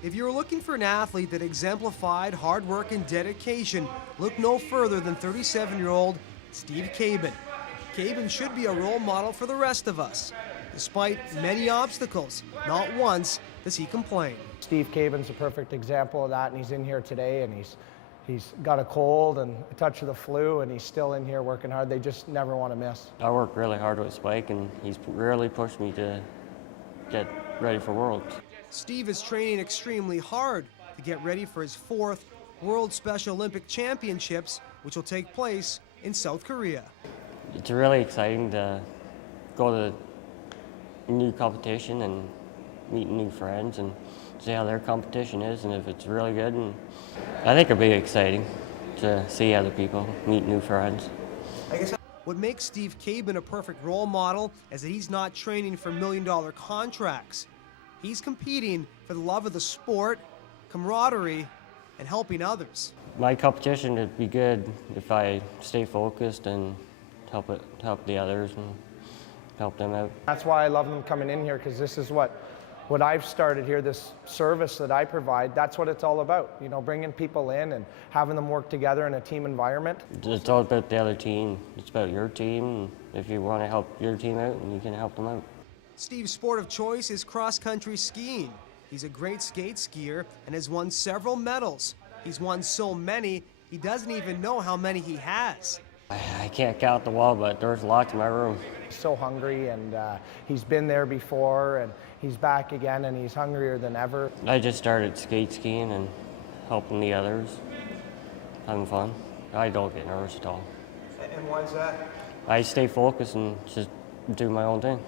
If you're looking for an athlete that exemplified hard work and dedication, look no further than 37-year-old Steve Caban. Caban should be a role model for the rest of us. Despite many obstacles, not once does he complain. Steve Caban's a perfect example of that, and he's in here today, and he's got a cold and a touch of the flu, and he's still in here working hard. They just never want to miss. I work really hard with Spike, and he's really pushed me to get ready for Worlds. Steve is training extremely hard to get ready for his 4th World Special Olympic Championships, which will take place in South Korea. It's really exciting to go to a new competition and meet new friends and see how their competition is, and if it's really good. And I think it'll be exciting to see other people, meet new friends. What makes Steve Caban a perfect role model is that he's not training for million-dollar contracts. He's competing for the love of the sport, camaraderie, and helping others. My competition would be good if I stay focused and help the others and help them out. That's why I love them coming in here, because this is what I've started here, this service that I provide. That's what it's all about, you know, bringing people in and having them work together in a team environment. It's all about the other team. It's about your team. If you want to help your team out, you can help them out. Steve's sport of choice is cross-country skiing. He's a great skate skier and has won several medals. He's won so many, he doesn't even know how many he has. I can't count them all, but there's lots in my room. He's so hungry, and he's been there before, and he's back again, and he's hungrier than ever. I just started skate skiing and helping the others, having fun. I don't get nervous at all. And why is that? I stay focused and just do my own thing.